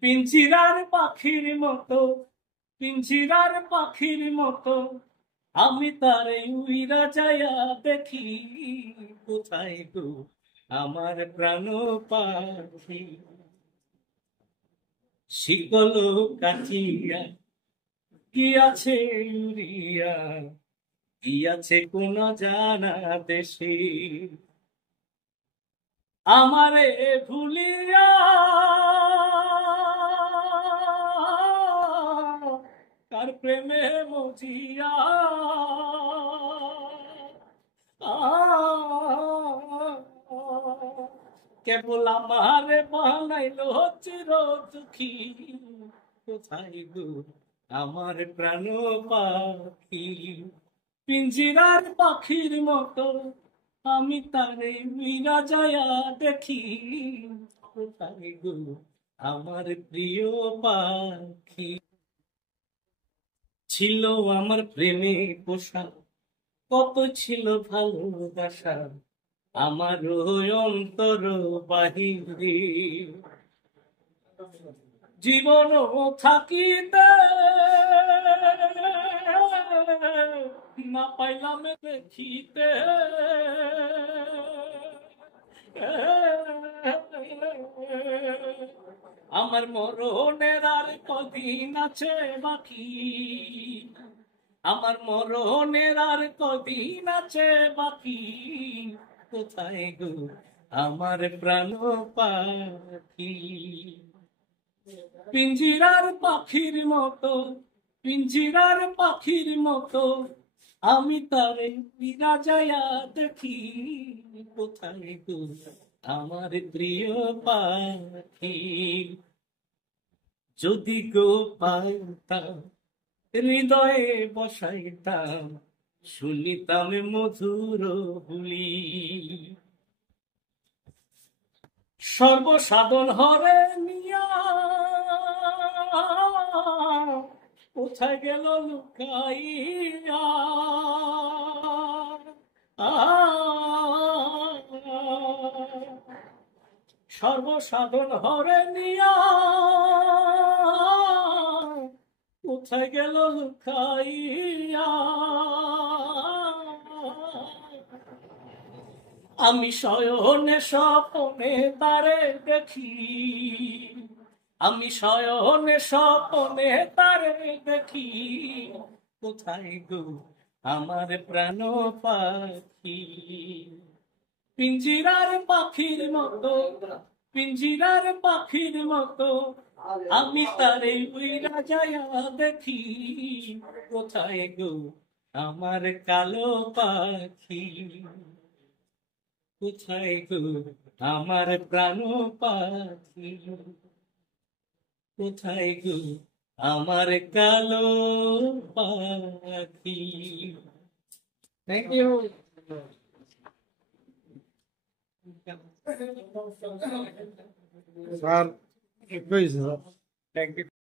পিঞ্জিরার পাখির মতো, পিঞ্জিরার পাখির মতো আমি তারে উইরা যায়া দেখি, কোথায় গো আমার প্রাণ পাখি। শিকল কাটিয়া কি আছে উড়িয়া, কি আছে কোন জানা দেশে, আমারে ভুলিয়া কার প্রেমে মজিয়া, কেবল আমারে বানাইলো চির দুঃখী, কোথায় গো আমার প্রাণ পাখি। পিঞ্জিরার পাখির মতো আমি তারে মিরা যায়া দেখি, কোথায় গো আমার প্রিয় পাখি। ছিল আমার প্রেমে পোষা, কত ছিল ভালোবাসা আমার অন্তর বাহিরে, জীবন থাকিতে না পাইলাম দেখিতে, আমার মরণের আর কদিন আছে বাকি, আমার মরণের আর কদিন আছে বাকি, কোথায় গো আমার প্রাণ পাখি। পিঞ্জিরার পাখির মতো, পিঞ্জিরার পাখির মতো আমি তারে ফিরা যায়া দেখি, কোথায় গো আমার প্রিয় পাখি। যদি গো পাইতাম হৃদয়ে বসাইতাম, শুনিতাম মধুর বুলি, সর্বসাধন হরে নিয়া কোথায় গেল লুকাইয়া, সর্বসাধন হরে নিয়া কোথায় গেল লুকাইয়া, আমি শয়নে স্বপনে তারে দেখি, আমি শয়নে স্বপনে তারে দেখি, কোথায় গো আমার প্রাণ পাখি। পিঞ্জিরার পাখির মতো, পিঞ্জিরার পাখির মতো আমি তারে উইরা যায়া দেখি, কোথায় গো আমার কালো পাখি, কোথায় গো আমার প্রাণ পাখি, কোথায় গো আমার কালো পাখি। Thank you sir, thank you.